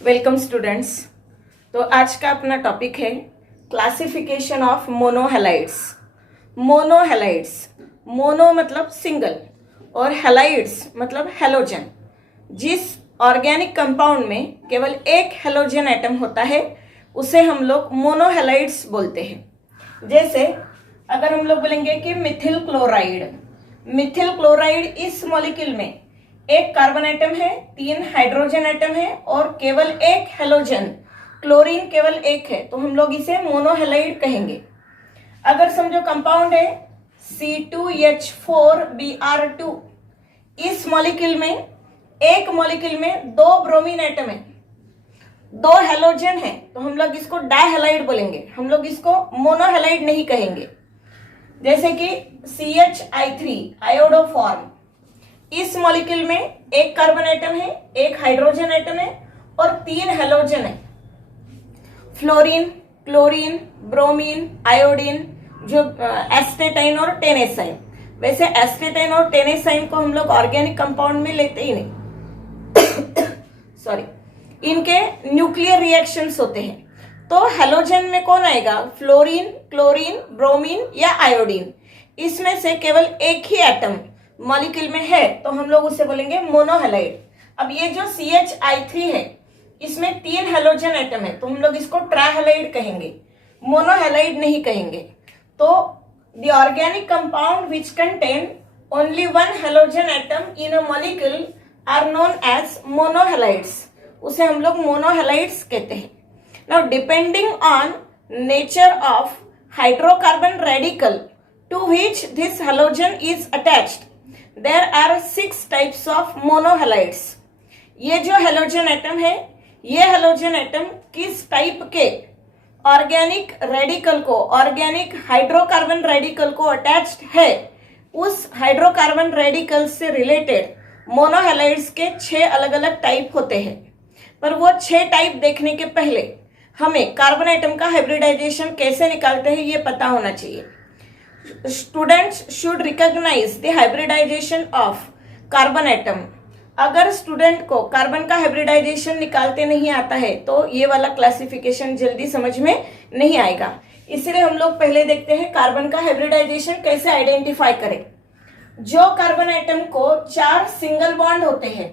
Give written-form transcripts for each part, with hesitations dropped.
Welcome students. तो आज का अपना टॉपिक है क्लासिफिकेशन ऑफ मोनोहेलाइड्स। मोनोहेलाइड्स, मोनो मतलब सिंगल और हेलाइड्स मतलब हेलोजन। जिस ऑर्गेनिक कंपाउंड में केवल एक हेलोजन एटम होता है उसे हम लोग मोनोहेलाइड्स बोलते हैं। जैसे अगर हम लोग बोलेंगे कि मिथिल क्लोराइड, मिथिल क्लोराइड इस मॉलिक्यूल में एक कार्बन एटम है, 3 हाइड्रोजन एटम है और केवल एक हेलोजन, क्लोरीन केवल एक है, तो हम लोग इसे मोनोहेलाइड कहेंगे। अगर समझो कंपाउंड है C2H4Br2, इस मॉलिक्यूल में एक मॉलिक्यूल में 2 ब्रोमीन एटम है, 2 हेलोजन है, तो हम लोग इसको डायहेलाइड बोलेंगे, हम लोग इसको मोनोहेलाइड नहीं कहेंगे। जैसे कि CH3 आयोडोफॉर्म, इस मॉलिक्यूल में एक कार्बन एटम है, एक हाइड्रोजन एटम है और 3 हेलोजन है। फ्लोरीन, क्लोरीन, ब्रोमीन, आयोडीन, जो एस्टेटाइन और टेनेसाइन। वैसे एस्टेटाइन और टेनेसाइन को हम लोग ऑर्गेनिक कंपाउंड में लेते ही नहीं सॉरी, इनके न्यूक्लियर रिएक्शंस होते हैं। तो हेलोजन में कौन आएगा? फ्लोरीन, क्लोरीन, ब्रोमीन या आयोडीन। इसमें से केवल एक ही एटम मॉलिक्यूल में है तो हम लोग उसे बोलेंगे मोनोहेलाइड। अब ये जो CH3 है इसमें 3 हेलोजन एटम है तो हम लोग इसको ट्राइहेलाइड कहेंगे, मोनोहेलाइड नहीं कहेंगे। तो the organic compound which contain only 1 halogen atom in a molecule are known as monohalides, उसे हम लोग मोनोहेलाइड्स कहते हैं। Now depending on nature of hydrocarbon radical to which this halogen is attached, there are 6 types of monohalides। ये जो halogen atom है, ये halogen atom किस टाइप के ऑर्गेनिक रेडिकल को, ऑर्गेनिक हाइड्रोकार्बन रेडिकल को अटैच्ड है, उस हाइड्रोकार्बन रेडिकल से रिलेटेड मोनोहेलाइड्स के 6 अलग अलग टाइप होते हैं। पर वो 6 टाइप देखने के पहले हमें कार्बन एटम का हाइब्रिडाइजेशन कैसे निकालते हैं ये पता होना चाहिए। Students should recognize the hybridization of carbon atom। अगर स्टूडेंट को कार्बन का हाइब्रिडाइजेशन निकालते नहीं आता है तो ये वाला क्लासिफिकेशन जल्दी समझ में नहीं आएगा। इसलिए हम लोग पहले देखते हैं कार्बन का हाइब्रिडाइजेशन कैसे आइडेंटिफाई करें। जो कार्बन एटम को 4 सिंगल बॉन्ड होते हैं,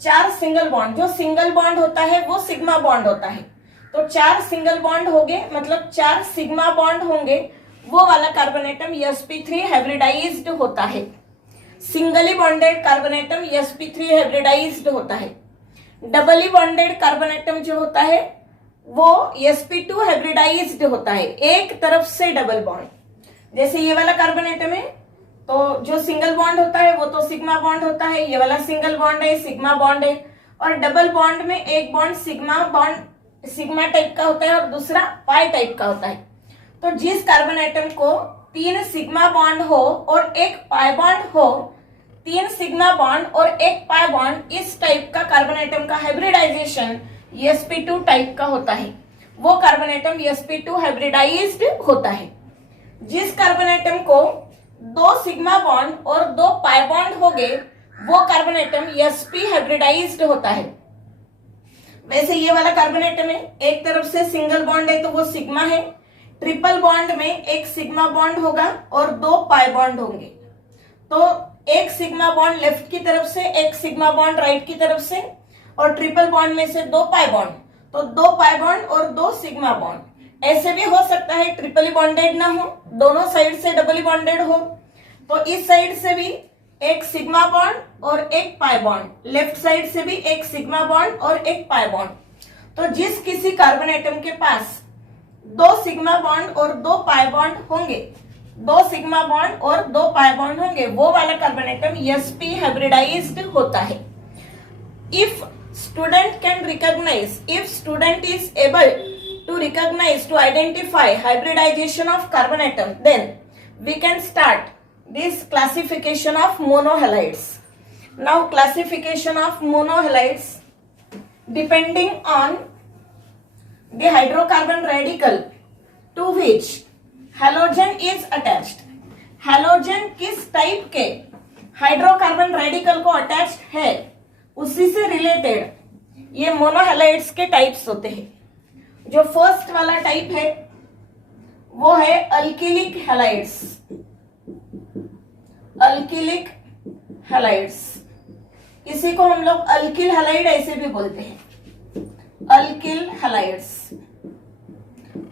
4 सिंगल बॉन्ड, जो सिंगल बॉन्ड होता है वो सिग्मा बॉन्ड होता है, तो 4 सिंगल बॉन्ड होंगे मतलब 4 सिग्मा बॉन्ड होंगे, वो वाला कार्बन एटम sp3 हाइब्रिडाइज्ड होता है। Singly bonded carbon atom sp3 hybridized होता है। डबली बॉन्डेड कार्बन एटम जो होता है वो sp2 हाइब्रिडाइज्ड होता है, एक तरफ से डबल बॉन्ड। जैसे ये वाला कार्बन एटम है तो जो सिंगल बॉन्ड होता है वो तो सिग्मा बॉन्ड होता है, ये वाला सिंगल बॉन्ड है, सिग्मा बॉन्ड है। और डबल बॉन्ड में एक बॉन्ड सिग्मा टाइप का होता है और दूसरा पाई टाइप का होता है। तो जिस कार्बन एटम को 3 सिग्मा बॉन्ड हो और एक पाई बॉन्ड हो, 3 सिग्मा बॉन्ड और एक पाई बॉन्ड, इस टाइप का कार्बन एटम का हाइब्रिडाइजेशन sp2 टाइप का होता है। वो कार्बन एटम sp2 हाइब्रिडाइज्ड होता है। जिस कार्बन एटम को 2 सिग्मा बॉन्ड और 2 पाई बॉन्ड हो गए वो कार्बन एटम sp हाइब्रिडाइज्ड होता है। वैसे ये वाला कार्बन एटम है, एक तरफ से सिंगल बॉन्ड है तो वो सिग्मा है, ट्रिपल बॉन्ड में एक सिग्मा बॉन्ड होगा और 2 पाई बॉन्ड होंगे। तो एक सिग्मा बॉन्ड लेफ्ट की तरफ से, एक सिग्मा बॉन्ड राइट की तरफ से, और ट्रिपल बॉन्ड में से 2 पाई बॉन्ड, तो 2 पाई बॉन्ड और 2 सिग्मा बॉन्ड। ऐसे भी हो सकता है ट्रिपली बॉन्डेड ना हो, दोनों साइड से डबली बॉन्डेड हो, तो इस साइड से भी एक सिग्मा बॉन्ड और एक पाई बॉन्ड, लेफ्ट साइड से भी एक सिग्मा बॉन्ड और एक पाई बॉन्ड। तो जिस किसी कार्बन एटम के पास 2 सिग्मा बॉन्ड और 2 पाई बॉन्ड होंगे, 2 सिग्मा बॉन्ड और 2 पाई बॉन्ड होंगे, वो वाला कार्बन एटम sp हाइब्रिडाइज्ड होता है। If student can recognize, if student is able to recognize, to identify hybridization of carbon atom, then we can start this classification of monohalides। Now classification of monohalides depending on the hydrocarbon radical to which halogen is attached। halogen किस type के hydrocarbon radical को attached है उसी से related ये मोनोहैलाइड्स के types होते हैं। जो फर्स्ट वाला टाइप है वो है अल्किलिक हैलाइड्स। अल्किलिक हैलाइड्स, इसी को हम लोग अल्किल हैलाइड ऐसे भी बोलते हैं, अल्किल हैलाइड्स।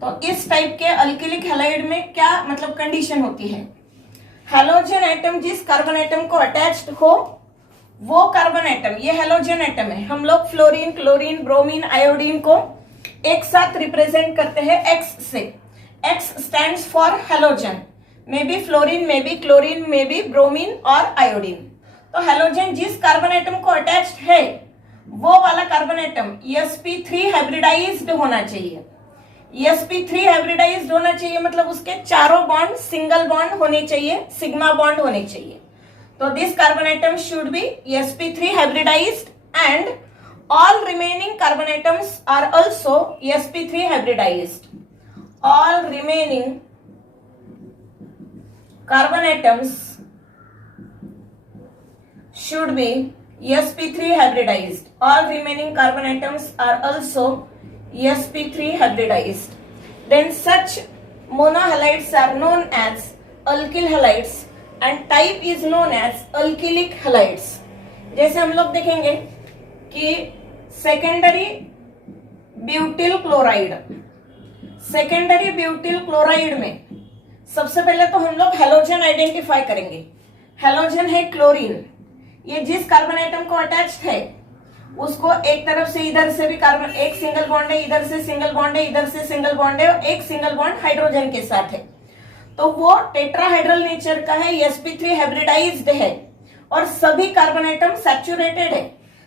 तो इस टाइप के अल्किलिक हैलाइड में क्या मतलब कंडीशन होती है, हैलोजन एटम जिस कार्बन एटम को अटैच्ड हो वो कार्बन एटम, ये हैलोजन एटम है। हम लोग फ्लोरीन, क्लोरीन, ब्रोमीन, आयोडीन को एक साथ रिप्रेजेंट करते हैं एक्स से। X stands for halogen, may be fluorine, may be chlorine, may be bromine और आयोडीन। तो हैलोजन जिस कार्बन एटम को अटैच्ड है वो वाला कार्बन एटम sp3 हाइब्रिडाइज्ड होना चाहिए। sp3 हाइब्रिडाइज्ड होना चाहिए मतलब उसके चारों बॉन्ड सिंगल बॉन्ड होने चाहिए, सिग्मा बॉन्ड होने चाहिए। तो this carbon atom should B sp3 hybridized and all remaining carbon atoms are also sp3 hybridized. All remaining carbon atoms should be sp3 hybridized. All remaining carbon atoms are also sp3 hybridized. Then such monohalides are known as alkyl halides and type is known as alkylic halides. जैसे हम लोग देखेंगे कि secondary butyl chloride, secondary butyl chloride में सबसे पहले तो हम लोग हैलोजन आइडेंटिफाई करेंगे। हैलोजन है क्लोरीन, ये जिस कार्बन एटम को अटैच्ड है उसको एक तरफ से इधर से भी कार्बन, एक सिंगल बॉन्ड है, इधर से सिंगल बॉन्ड है, इधर से सिंगल बॉन्ड है और एक सिंगल बॉन्ड हाइड्रोजन के साथ है। तो वो टेट्राहाइड्रल नेचर का है, sp3 हाइब्रिडाइज्ड है और सभी कार्बन एटम सैचुरेटेड है,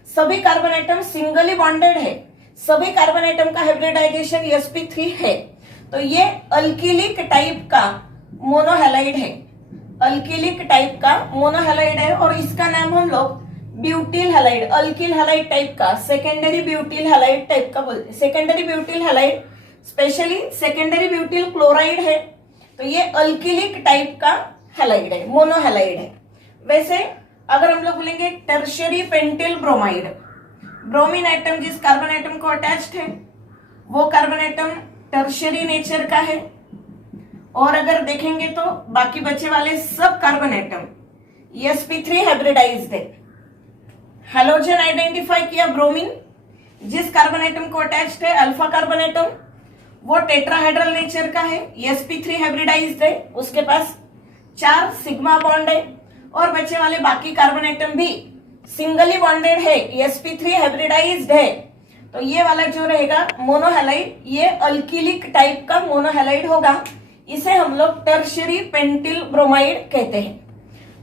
सभी कार्बन एटम सिंगली बॉन्डेड है, सभी कार्बन एटम का हाइब्रिडाइजेशन sp3 है। तो ये अल्किलिक टाइप का मोनोहैलाइड है, अल्किलिक टाइप का मोनोहैलाइड है और इसका नाम हम लोग butyl halide, alkyl halide type का, सेकेंडरी ब्यूटिल हैलाइड टाइप का बोलते हैं। Secondary butyl halide specially secondary butyl chloride है तो ये अल्किलिक टाइप का हैलाइड है, मोनोहैलाइड है। वैसे अगर हम लोग बोलेंगे tertiary pentyl bromide, bromine atom जिस कार्बन एटम को अटैच्ड है वो कार्बन एटम टर्शियरी नेचर का है और अगर देखेंगे तो बाकी बचे वाले सब कार्बन एटम sp3 हाइब्रिडाइज्ड है। हैलोजन आइडेंटिफाई किया, ब्रोमीन जिस कार्बन एटम को अटैच्ड है अल्फा कार्बन एटम वो टेट्राहाइड्रल नेचर का है, sp3 हाइब्रिडाइज्ड है, उसके पास 4 सिग्मा बॉन्ड है और बचे वाले बाकी कार्बन एटम भी सिंगली बॉन्डेड है, sp3 हाइब्रिडाइज्ड है। तो ये वाला जो रहेगा मोनोहैलाइड, ये अल्किलिक टाइप का मोनोहैलाइड होगा, इसे हम लोग टर्शियरी पेंटिल ब्रोमाइड कहते हैं।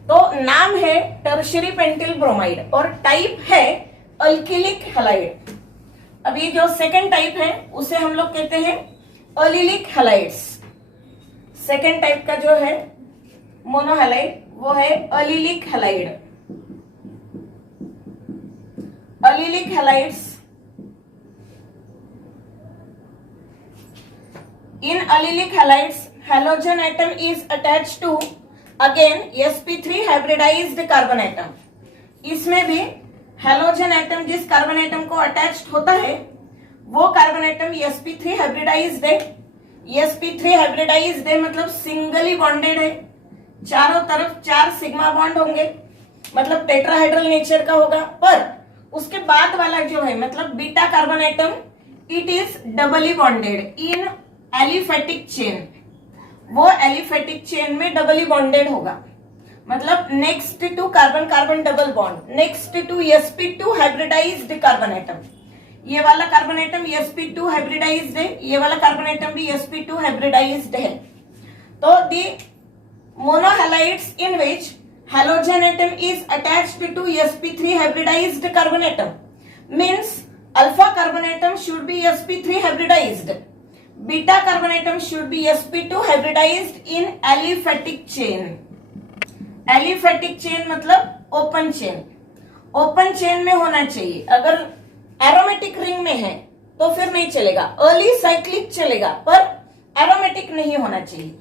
तो नाम है टर्शियरी पेंटिल ब्रोमाइड और टाइप है अल्किलिक हैलाइड। अब ये जो सेकेंड टाइप है उसे हम लोग कहते हैं अलिलिक हैलाइड्स। सेकेंड टाइप का जो है मोनोहैलाइड वो है allylic halide. Allylic halides, in allylic halides halogen atom is attached to again sp3 hybridized carbon atom। इसमें भी हैलोजन एटम जिस कार्बन एटम को अटैच्ड होता है वो कार्बन एटम sp3 हाइब्रिडाइज्ड है। sp3 हाइब्रिडाइज्ड है मतलब सिंगली बॉन्डेड है, चारों तरफ 4 सिग्मा बॉन्ड होंगे मतलब टेट्राहाइड्रल नेचर का होगा। पर उसके बाद वाला जो है मतलब beta carbon atom it is doubly bonded in aliphatic chain, वो एलिफेटिक चेन में डबली बॉन्डेड होगा मतलब next to carbon carbon double bond, next to sp2 hybridised carbon atom. ये वाला कार्बन एटम sp2 हाइब्रिडाइज्ड है, ये वाला कार्बन एटम भी sp2 हाइब्रिडाइज्ड है। तो दी मोनोहैलाइड्स in which halogen atom is attached to sp3 hybridized carbon atom means alpha carbon atom should be sp3 hybridized, beta carbon atom should be sp2 hybridized in aliphatic chain। aliphatic chain मतलब open chain, open chain में होना चाहिए। अगर aromatic ring में है तो फिर नहीं चलेगा, अर्ली साइक्लिक चलेगा पर एरोमेटिक नहीं होना चाहिए।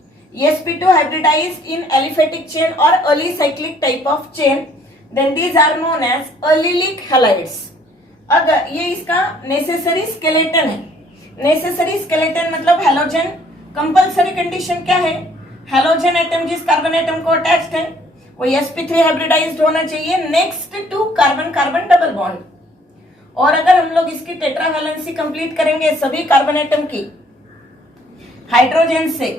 sp2 hybridized in aliphatic chain or early cyclic type of chain, then these are known as allylic halides। अगर ये इसका नेसेसरी स्केलेटन है, नेसेसरी स्केलेटन मतलब हैलोजन, कंपलसरी कंडीशन क्या है, हैलोजन एटम जिस कार्बन एटम को अटैच्ड है वो sp3 हाइब्रिडाइज्ड होना चाहिए next to carbon carbon double bond. और अगर हम लोग इसकी टेट्रा वैलेंसी कंप्लीट करेंगे सभी कार्बन एटम की हाइड्रोजन से,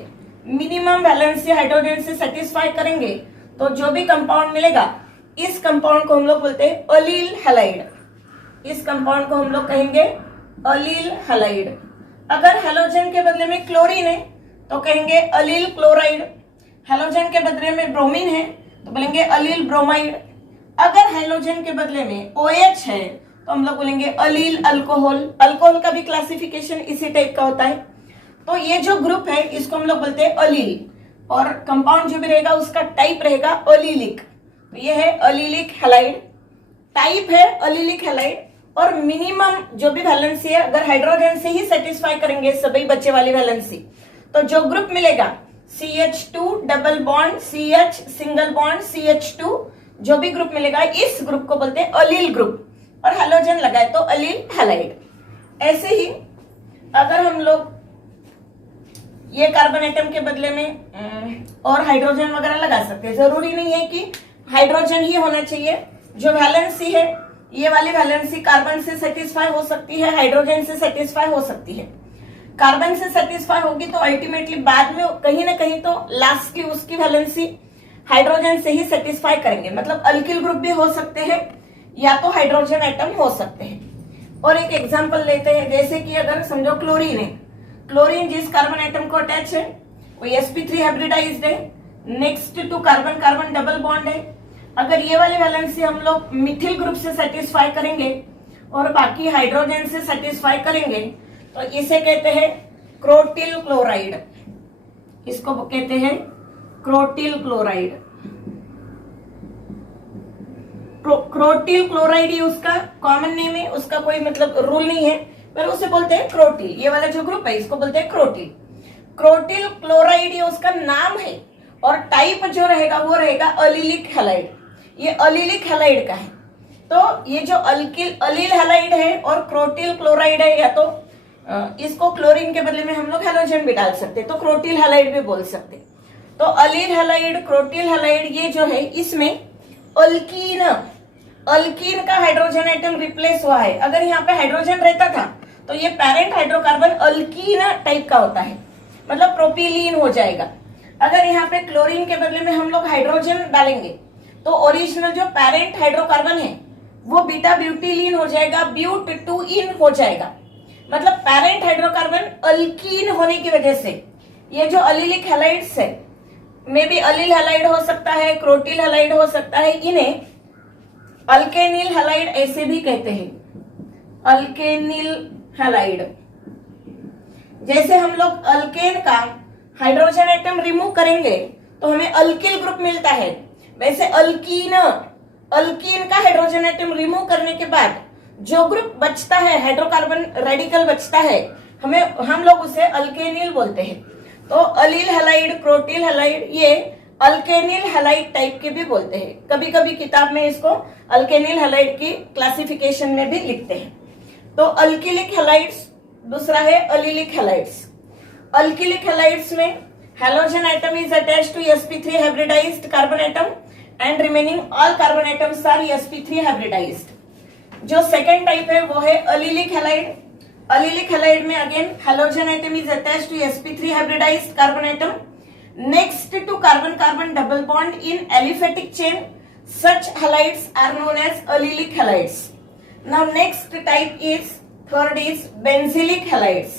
मिनिमम वैलेंसी हाइड्रोजन से सेटिस्फाई करेंगे तो जो भी कंपाउंड मिलेगा इस कंपाउंड को हम लोग बोलते हैं अलील हैलाइड। इस कंपाउंड को हम लोग कहेंगे अलील हैलाइड। अगर हैलोजन के बदले में क्लोरीन है तो कहेंगे अलील क्लोराइड, हैलोजन के बदले में ब्रोमीन है तो बोलेंगे अलील ब्रोमाइड। अगर हैलोजन के बदले में OH है तो हम लोग बोलेंगे अलील अल्कोहल। अल्कोहल का भी क्लासिफिकेशन इसी टाइप का होता है। तो ये जो ग्रुप है इसको हम लोग बोलते हैं अलील, और कंपाउंड जो भी रहेगा उसका टाइप रहेगा अलीलिक। तो ये है अलीलिक हैलाइड, टाइप है अलीलिक हैलाइड, और मिनिमम जो भी वैलेंसी है अगर हाइड्रोजन से ही सेटिस्फाई करेंगे सभी बच्चे वाली वैलेंसी तो जो ग्रुप मिलेगा CH2 double bond CH single bond CH2, जो भी ग्रुप मिलेगा इस ग्रुप को बोलते हैं अलील ग्रुप, और हैलोजन लगाए तो अलील हैलाइड। ऐसे ही अगर हम लोग ये कार्बन एटम के बदले में और हाइड्रोजन वगैरह लगा सकते हैं, जरूरी नहीं है कि हाइड्रोजन ही होना चाहिए। जो वैलेंसी है ये वाली वैलेंसी कार्बन से सेटिस्फाई हो सकती है, हाइड्रोजन से सेटिस्फाई हो सकती है। कार्बन से सेटिस्फाई होगी तो अल्टीमेटली बाद में कहीं ना कहीं तो लास्ट की उसकी वैलेंसी हाइड्रोजन से ही सेटिस्फाई करेंगे, मतलब अल्किल ग्रुप भी हो सकते हैं या तो हाइड्रोजन एटम हो सकते हैं। और एक एग्जांपल लेते हैं, जैसे कि अगर समझो क्लोरीन है, क्लोरीन जिस कार्बन एटम को अटैच है वो sp3 हाइब्रिडाइज्ड है, next to carbon carbon double bond है। अगर ये वाली वैलेंसी हम लोग मिथिल ग्रुप से सेटिस्फाई करेंगे और बाकी हाइड्रोजन से सेटिस्फाई करेंगे तो इसे कहते हैं क्रोटिल क्लोराइड। इसको कहते हैं क्रोटिल क्लोराइड। क्रोटिल क्लोराइड ही उसका कॉमन नेम है, उसका कोई मतलब रूल नहीं है, पर उसे बोलते हैं क्रोटिल। ये वाला जो ग्रुप है इसको बोलते हैं क्रोटिल। क्रोटिल क्लोराइड ये उसका नाम है, और टाइप जो रहेगा वो रहेगा अलीलिक हैलाइड। ये अलीलिक हैलाइड का है। तो ये जो अलील हैलाइड है और क्रोटिल क्लोराइड है, या तो इसको क्लोरीन के बदले में हम लोग हैलोजन भी डाल सकते, तो क्रोटिल हैलाइड भी बोल सकते। तो अलील हैलाइड, क्रोटिल हैलाइड, ये जो है इसमें अल्कीन, अल्कीन का हाइड्रोजन एटम रिप्लेस हुआ है। अगर यहाँ पे हाइड्रोजन रहता था तो ये पेरेंट हाइड्रोकार्बन अल्कीन टाइप का होता है, मतलब प्रोपिलीन हो जाएगा। अगर यहाँ पे क्लोरीन के बदले में हम लोग हाइड्रोजन डालेंगे तो ओरिजिनल जो पेरेंट हाइड्रोकार्बन है वो बीटा ब्यूटिलीन हो जाएगा, ब्यूट 2इन हो जाएगा। मतलब पेरेंट हाइड्रोकार्बन अल्कीन होने की वजह से ये जो अलीलिक हैलाइड्स है, मे बी अलील हैलाइड हो सकता है, क्रोटिल हैलाइड हो सकता है, इन्हें अल्केनिल हैलाइड ऐसे भी कहते हैं, अल्केनिल हैलाइड। जैसे हम लोग अल्केन का हाइड्रोजन एटम रिमूव करेंगे तो हमें अल्किल ग्रुप मिलता है, वैसे अल्कीन, अल्कीन का हाइड्रोजन एटम रिमूव करने के बाद जो ग्रुप बचता है, हाइड्रोकार्बन रेडिकल बचता है, हम लोग उसे अल्केनिल बोलते हैं। तो अलील हैलाइड, क्रोटिल हैलाइड, ये अल्केनिल हैलाइड टाइप के भी बोलते हैं। कभी कभी किताब में इसको अल्केनिल हैलाइड की क्लासिफिकेशन में भी लिखते हैं। तो अल्किलिक हैलाइड्स, दूसरा है अलीलिक हैलाइड्स। अल्किलिक हैलाइड्स में halogen atom is attached to sp3 hybridised carbon atom and remaining all carbon atoms are sp3 hybridized. जो सेकेंड टाइप है वो है अलीलिक हैलाइड। अलीलिक हैलाइड में again halogen atom is attached to sp3 hybridised carbon atom next to carbon carbon double bond in aliphatic chain. Such halides are known as allylic halides. Now next type is, third is benzylic halides.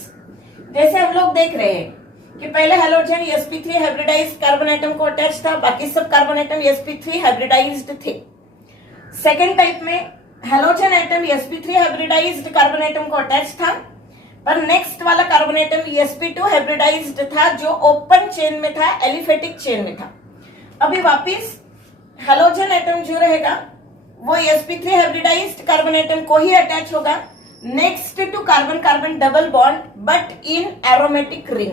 जैसे हम लोग देख रहे हैं कि पहले halogen sp3 hybridised carbon atom को attach था, बाकी सब कार्बन एटम sp3 हाइब्रिडाइज्ड थे। सेकेंड टाइप में halogen atom sp3 hybridised carbon atom को अटैच था, पर नेक्स्ट वाला कार्बन एटम sp2 हाइब्रिडाइज्ड था जो ओपन चेन में था, एलिफेटिक चेन में था। अभी वापिस हैलोजन एटम जो रहेगा वो sp3 हाइब्रिडाइज्ड कार्बन एटम को ही अटैच होगा next to carbon carbon double bond but in aromatic ring,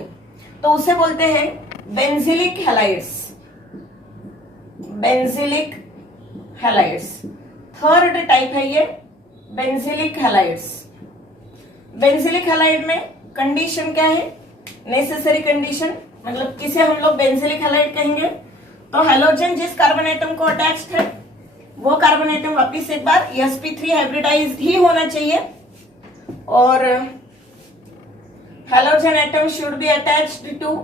तो उसे बोलते हैं benzylic halides. Benzylic halides third type है ये बेंजिलिक हैलाइड्स। बेंजिलिक हैलाइड में कंडीशन क्या है, नेसेसरी कंडीशन, मतलब किसे हम लोग बेंजिलिक हैलाइड कहेंगे, तो हैलोजन जिस कार्बन एटम को अटैच्ड है वो कार्बन एटम वापिस एक बार sp3 हाइब्रिडाइज्ड ही होना चाहिए, और halogen atom should be attached to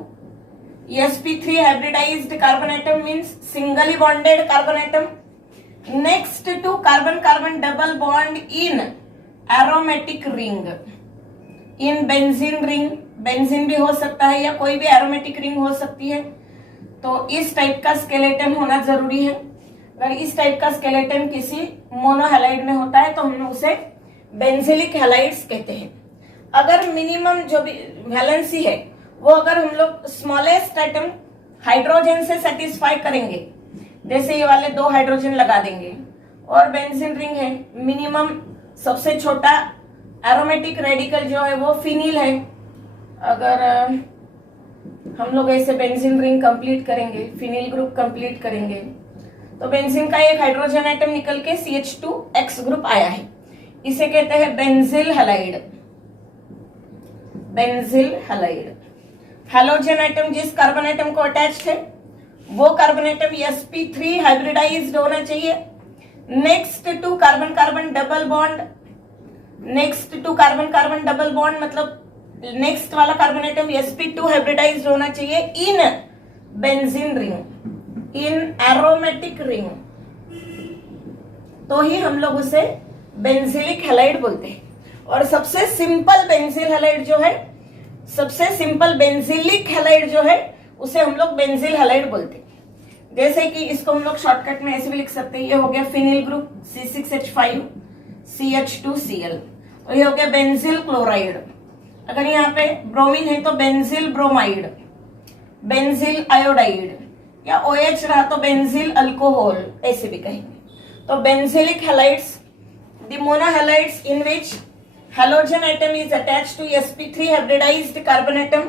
sp3 hybridised carbon atom means singly bonded carbon atom next to carbon carbon double bond in aromatic ring, in benzene ring, benzene भी हो सकता है या कोई भी एरोमेटिक रिंग हो सकती है। तो इस टाइप का स्केलेटन होना जरूरी है। अगर इस टाइप का स्केलेटन किसी मोनोहैलाइड में होता है तो हम उसे बेंजिलिक हैलाइड्स कहते हैं। अगर मिनिमम जो भी वैलेंसी है वो अगर हम लोग स्मॉलेस्ट एटम हाइड्रोजन से सेटिस्फाई करेंगे, जैसे ये वाले 2 हाइड्रोजन लगा देंगे और बेंजीन रिंग है, मिनिमम सबसे छोटा एरोमेटिक रेडिकल जो है वो फिनिल है, अगर हम लोग ऐसे बेंजीन रिंग कंप्लीट करेंगे, फिनिल ग्रुप कंप्लीट करेंगे, तो बेंजीन का एक हाइड्रोजन एटम निकल के CH2X ग्रुप आया है, इसे कहते हैं benzyl halide. Benzyl halide halogen atom जिस कार्बन एटम को अटैच्ड है वो कार्बन एटम sp3 हाइब्रिडाइज्ड होना चाहिए, next to carbon carbon double bond, next to carbon carbon double bond मतलब नेक्स्ट वाला कार्बन एटम sp2 हाइब्रिडाइज्ड होना चाहिए in benzene ring, in aromatic ring, तो ही हम लोग उसे बेंजिलिक हैलाइड बोलते हैं। और सबसे सिंपल बेंजिल हैलाइड जो है, सबसे सिंपल बेंजिलिक हैलाइड जो है उसे हम लोग बेंजिल हैलाइड बोलते हैं। जैसे कि इसको हम लोग शॉर्टकट में ऐसे भी लिख सकते हैं, ये हो गया फिनिल ग्रुप C6H5 CH2Cl, और ये हो गया बेंजिल क्लोराइड। अगर यहाँ पे ब्रोमीन है तो बेंजिल ब्रोमाइड, बेंजिल आयोडाइड, या OH रहा तो बेंजिल अल्कोहल, ऐसे भी कहेंगे। तो benzylic halides, the monohalides in which halogen atom is attached to sp3 hybridized carbon atom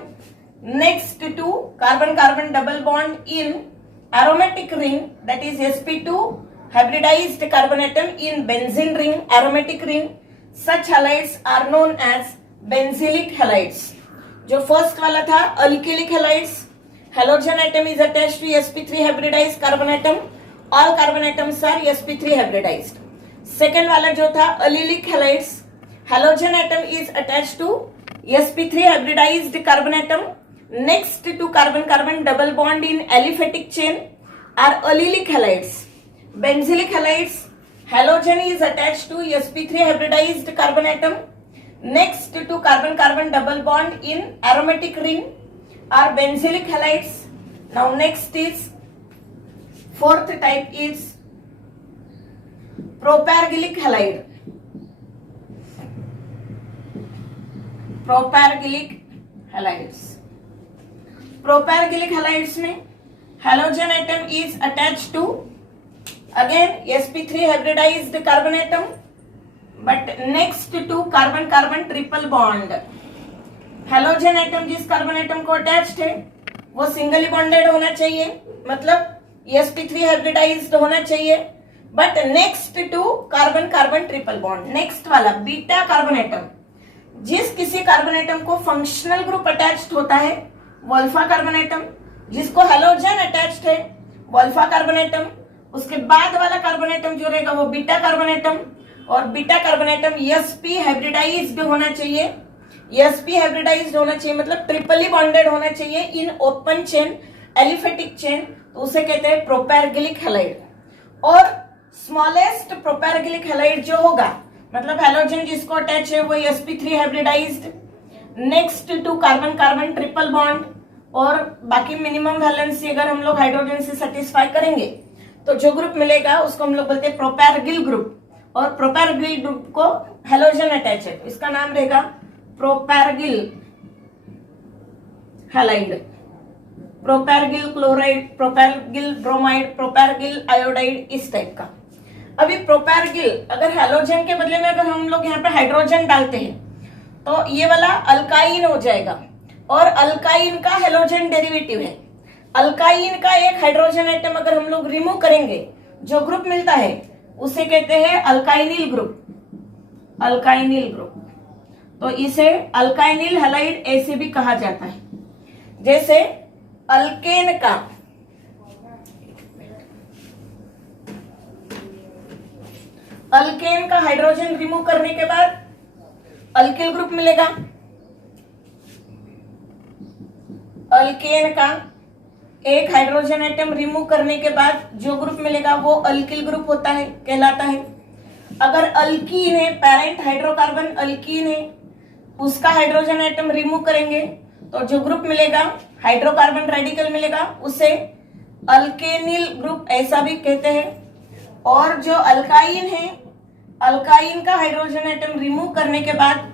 next to carbon carbon double bond in aromatic ring, that is sp2 hybridized carbon atom in benzene ring, aromatic ring. Such halides are known as benzilic halides. जो first वाला था अल्किलिक halides, halogen atom is attached to sp3 hybridized carbon atom, all carbon atoms are sp3 hybridized. Second वाला जो था अलिलिक halides, halogen atom is attached to sp3 hybridized carbon atom next to carbon carbon double bond in aliphatic chain are allylic halides. Benzilic halides, halogen is attached to sp3 hybridized carbon atom next to carbon carbon double bond in aromatic ring are benzilic halides. Now next is fourth type is propargylic halide. Propargylic halides, propargylic halides में halogen atom is attached to again sp3 hybridised carbon atom but next to carbon carbon triple bond. Halogen atom जिस carbon atom को attached है वो singly bonded होना चाहिए, मतलब sp3 hybridized होना चाहिए, but next to carbon carbon triple bond. Next वाला बीटा कार्बन एटम, जिस किसी कार्बन एटम को फंक्शनल ग्रुप अटैच्ड होता है वो अल्फा कार्बन एटम, जिसको हैलोजन अटैच्ड है वो अल्फा कार्बन एटम, उसके बाद वाला कार्बन एटम जो रहेगा वो बीटा कार्बन एटम, और beta carbon atom sp hybridized होना चाहिए, sp हाइब्रिडाइज्ड होना चाहिए मतलब ट्रिपली बॉन्डेड होना चाहिए in open chain aliphatic chain, तो उसे कहते हैं प्रोपैरगिलिक हैलाइड। और स्मॉलेस्ट प्रोपैरगिलिक हैलाइड जो होगा मतलब हैलोजन जिसको अटैच है वो sp3 hybridized next to carbon carbon triple bond, और बाकी मिनिमम वैलेंसी अगर हम लोग हाइड्रोजन से सेटिस्फाई करेंगे तो जो ग्रुप मिलेगा उसको हम लोग बोलते हैं प्रोपैरगिल ग्रुप, और प्रोपैरगिल ग्रुप को हैलोजन अटैच है तो इसका नाम रहेगा प्रोपैरगिल हैलाइड, प्रोपैरगिल क्लोराइड, प्रोपैरगिल ब्रोमाइड, प्रोपैरगिल आयोडाइड, इस टाइप का। अभी प्रोपैरगिल अगर हैलोजन के बदले में अगर हम लोग यहाँ पे हाइड्रोजन डालते हैं तो ये वाला अल्काइन हो जाएगा, और अल्काइन का हैलोजन डेरिवेटिव है। अल्काइन का एक हाइड्रोजन एटम अगर हम लोग रिमूव करेंगे जो ग्रुप मिलता है उसे कहते हैं अल्काइनिल ग्रुप, अल्काइनिल ग्रुप। तो इसे अल्काइनिल हैलाइड ऐसे भी कहा जाता है। जैसे अल्केन का हाइड्रोजन रिमूव करने के बाद अल्किल ग्रुप मिलेगा। अल्केन का एक हाइड्रोजन एटम रिमूव करने के बाद जो ग्रुप मिलेगा वो अल्किल ग्रुप होता है, कहलाता है। अगर अल्कीन है, पैरेंट हाइड्रोकार्बन अल्कीन है, उसका हाइड्रोजन एटम रिमूव करेंगे तो जो ग्रुप मिलेगा, हाइड्रोकार्बन रेडिकल मिलेगा, उसे अल्केनिल ग्रुप ऐसा भी कहते हैं। और जो अल्काइन है, अल्काइन का हाइड्रोजन एटम रिमूव करने के बाद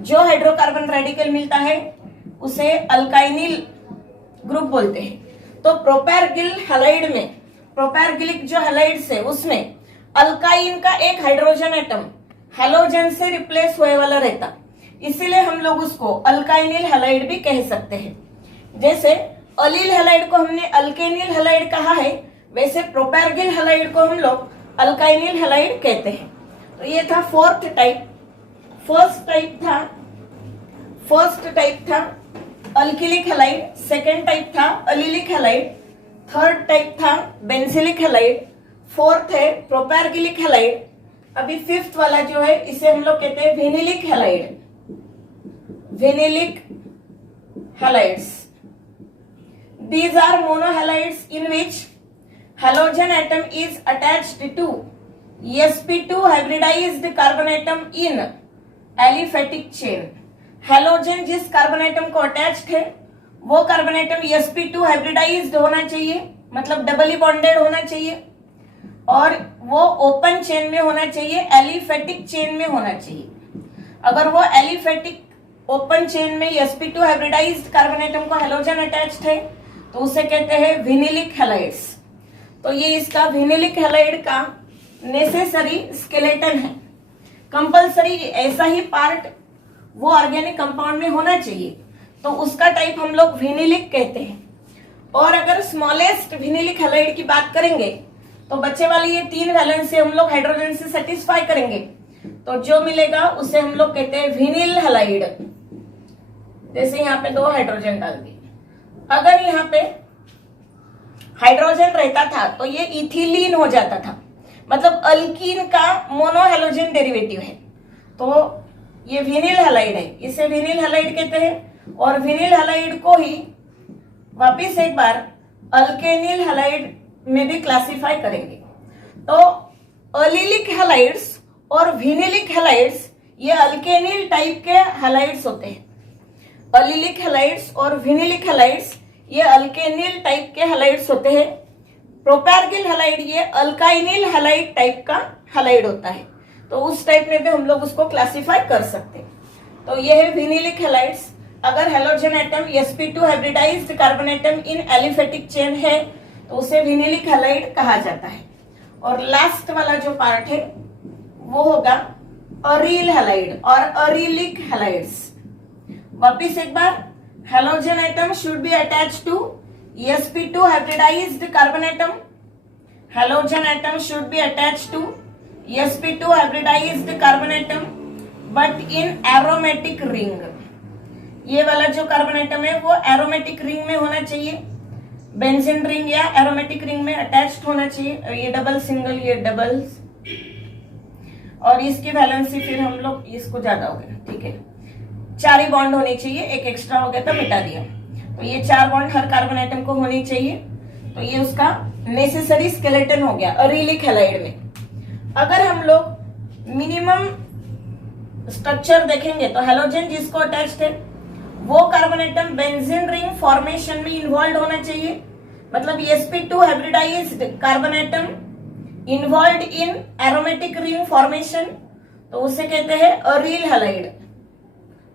जो हाइड्रोकार्बन रेडिकल मिलता है उसे अल्काइनिल ग्रुप बोलते हैं। तो प्रोपैरगिल हैलाइड में, प्रोपैरगिलिक जो हैलाइड्स है उसमें अल्काइन का एक हाइड्रोजन एटम हैलोजन से रिप्लेस होने वाला रहता, इसीलिए हम लोग उसको अल्काइनिल हैलाइड भी कह सकते हैं। जैसे अलील हैलाइड को हमने अल्केनिल हैलाइड कहा है, वैसे प्रोपैरगिल हैलाइड को हम लोग अल्काइनिल हैलाइड कहते हैं। तो ये था फोर्थ टाइप। फर्स्ट टाइप था अल्किलिक हैलाइड, सेकेंड टाइप था अलीलिक हैलाइड, थर्ड टाइप था बेंजिलिक हैलाइड, फोर्थ है प्रोपैरगिलिक हैलाइड। अभी फिफ्थ वाला जो है इसे हम लोग कहते हैं vinylic halide. Vinylic halides, these are monohalides in which halogen atom is attached to sp2 hybridized carbon atom in aliphatic chain। Halogen जिस कार्बन एटम को अटैच्ड है वो कार्बन एटम sp2 हाइब्रिडाइज्ड होना चाहिए, मतलब डबली बॉन्डेड होना चाहिए, और वो ओपन चेन में होना चाहिए, एलिफेटिक चेन में होना चाहिए। अगर वो एलिफेटिक ओपन चेन में sp2 हाइब्रिडाइज्ड कार्बन एटम को हैलोजन अटैच्ड है तो उसे कहते हैं विनिलिक हैलाइड्स। तो ये इसका विनिलिक हैलाइड का नेसेसरी स्केलेटन है, कंपलसरी ऐसा ही पार्ट वो ऑर्गेनिक कंपाउंड में होना चाहिए, तो उसका टाइप हम लोग विनिलिक कहते हैं। और अगर स्मॉलेस्ट विनिलिक हैलाइड की बात करेंगे तो बच्चे वाली ये 3 वैलेंस से हम लोग हाइड्रोजन से सेटिस्फाई करेंगे तो जो मिलेगा उसे हम लोग कहते हैं विनिल हैलाइड। जैसे यहाँ पे 2 हाइड्रोजन डाल दिए, अगर यहाँ पे हाइड्रोजन रहता था तो ये इथिलीन हो जाता था, मतलब अल्कीन का मोनोहैलोजन डेरिवेटिव है, तो ये विनिल हैलाइड है, इसे विनिल हैलाइड कहते हैं। और विनिल हैलाइड को ही वापिस एक बार अल्केनिल हैलाइड में भी क्लासिफाई करेंगे। तो अलीलिक हैलाइड्स और विनिलिक हैलाइड्स ये अल्केनिल टाइप के हैलाइड्स होते हैं। अलीलिक हैलाइड्स और विनिलिक हैलाइड्स ये अल्केनिल टाइप के हैलाइड्स होते हैं। प्रोपैरगिल हैलाइड ये अल्काइनिल हैलाइड टाइप का हैलाइड होता है, तो उस टाइप में भी हम लोग उसको क्लासिफाई कर सकते हैं। तो ये है विनिलिक हैलाइड्स। अगर halogen atom sp2 hybridised carbon atom in aliphatic chain है तो उसे विनिलिक हैलाइड कहा जाता है। और लास्ट वाला जो पार्ट है वो होगा अरील हैलाइड और अरीलिक हैलाइड्स। वापिस एक बार, halogen atom should be attached to sp2 hybridised carbon atom. Halogen atom should be attached to sp2 hybridised carbon atom but in aromatic ring. ये वाला जो कार्बन एटम है वो एरोमेटिक रिंग में होना चाहिए, बेंजीन रिंग या एरोमेटिक रिंग में अटैच्ड होना चाहिए। ये डबल सिंगल, ये डबल, और इसकी वैलेंसी फिर हम लोग इसको ज्यादा हो गया, ठीक है, 4 ही बॉन्ड होनी चाहिए, एक एक्स्ट्रा हो गया तो मिटा दिया। तो ये 4 बॉन्ड हर कार्बन आइटम को होनी चाहिए, तो ये उसका नेसेसरी स्केलेटन हो गया अरीलिक हैलाइड में। अगर हम लोग मिनिमम स्ट्रक्चर देखेंगे तो हैलोजन जिसको अटैच्ड है वो carbon atom benzene ring formation में इन्वॉल्व होना चाहिए, मतलब sp2 hybridised carbon atom involve in aromatic ring formation, तो उसे कहते हैं अरील हैलाइड।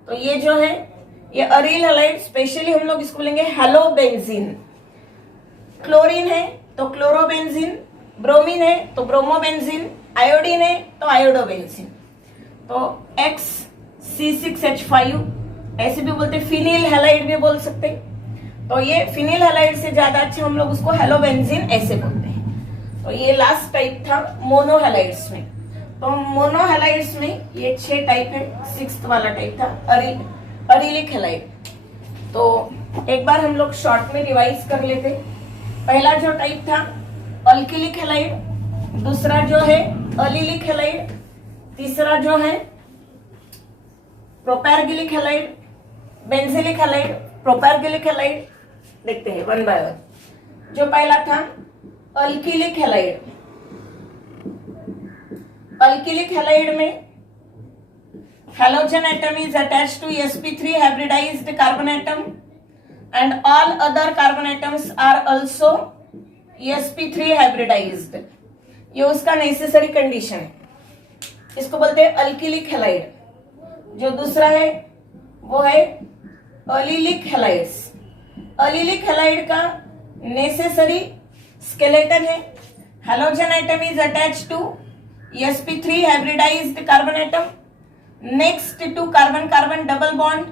तो ये जो है ये अरील हैलाइड, स्पेशली हम लोग इसको बोलेंगे हेलोबेंजीन। क्लोरीन है तो क्लोरोबेंजीन, ब्रोमीन है तो ब्रोमोबेंजीन, आयोडीन है तो आयोडोबेंजीन। तो XC6H5 ऐसे भी बोलते, फिनिल हैलाइड भी बोल सकते। तो ये फिनिल हैलाइड से ज्यादा अच्छे हम लोग उसको हेलोबेंजीन ऐसे बोलते हैं। तो ये लास्ट टाइप था मोनोहैलाइड्स में। तो मोनोहेलाइड्स में ये 6 टाइप है। 6th वाला टाइप था अरिलिक हैलाइड। तो एक बार हम लोग शॉर्ट में रिवाइज कर लेते। पहला जो टाइप था अल्किलिक हैलाइड, दूसरा जो है अलिलिक हैलाइड, तीसरा जो है प्रोपैरगिलिक हैलाइड, बेंजिलिक हैलाइड, प्रोपैरगिलिक हैलाइड। देखते हैं वन बाय वन। जो पहला था अल्किलिक हैलाइड। अल्किलिक हैलाइड में halogen atom is attached to sp3 hybridized carbon atom and all other carbon atoms are also sp3 hybridized। ये उसका नेसेसरी कंडीशन है, इसको बोलते हैं अल्किलिक हैलाइड। जो दूसरा है वो है अलिलिक हैलाइड्स। अलिलिक हैलाइड का नेसेसरी स्केलेटन है halogen atom is attached to sp3 hybridized carbon atom next to carbon carbon double bond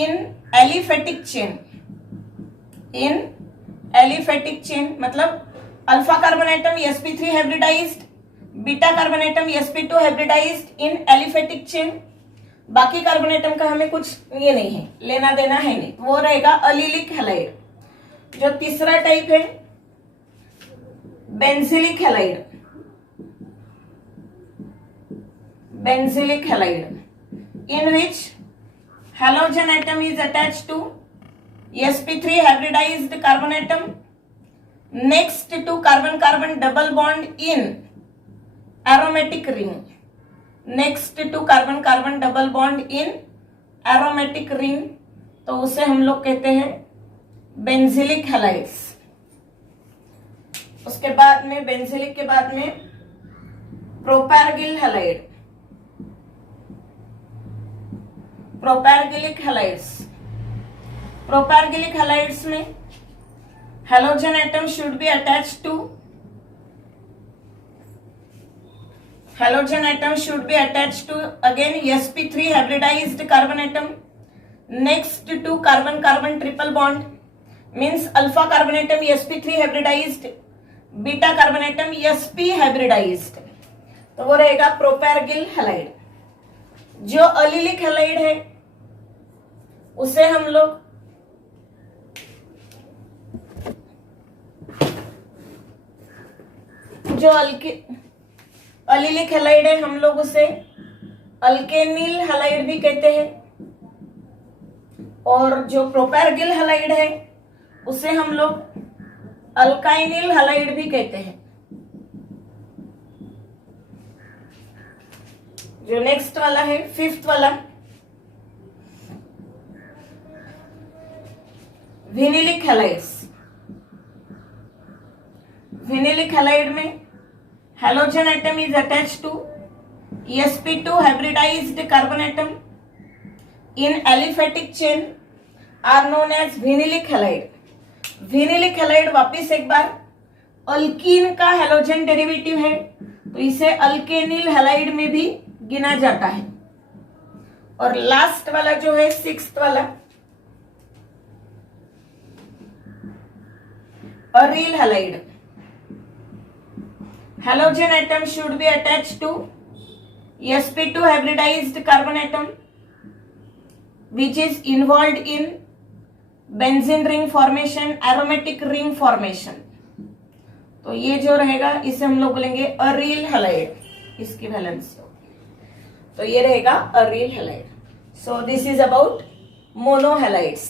in aliphatic chain। in aliphatic chain मतलब alpha carbon atom sp3 hybridized, beta carbon atom sp2 hybridized in aliphatic chain. बाकी carbon atom का हमें कुछ ये नहीं है, लेना देना है नहीं, वो रहेगा अलिलिक हैलाइड। जो तीसरा टाइप है benzylic halide. Benzylic halide in which halogen atom is attached to sp3 hybridized carbon atom next to carbon carbon double bond in aromatic ring। next to carbon carbon double bond in aromatic ring, तो उसे हम लोग कहते हैं benzylic halides. उसके बाद में benzylic के बाद में प्रोपैरगिल हैलाइड। प्रोपैरगिलिक हैलाइड्स। प्रोपैरगिलिक हैलाइड्स में halogen atom should be attached to again sp3 hybridized carbon atom next to carbon carbon triple bond, means alpha carbon atom sp3 hybridized, beta carbon atom sp hybridized, तो वो रहेगा प्रोपैरगिल halide. जो अलिलिक halide है उसे हम लोग जो अलिलिक हैलाइड है हम लोग उसे अल्केनिल हैलाइड भी कहते हैं, और जो प्रोपैरगिल हैलाइड है उसे हम लोग अल्काइनिल हैलाइड भी कहते हैं। जो नेक्स्ट वाला है 5th वाला विनिलिक हैलाइड्स। विनिलिक हैलाइड में halogen atom is attached to sp2 hybridized carbon atom in aliphatic chain are known as vinylic halide. Vinylic halide वापिस एक बार अल्कीन का हैलोजन डेरिवेटिव है, तो इसे अल्केनिल हैलाइड में भी गिना जाता है। और लास्ट वाला जो है 6th वाला aryl halide. halogen atom should be attached to sp2 hybridized carbon atom which is involved in benzene ring formation, aromatic ring formation। तो ये जो रहेगा इसे हम लोग बोलेंगे अरिल हैलाइड, इसकी वैलेंस होगी, तो ये रहेगा aryl halide. So this is about मोनोहैलाइड्स।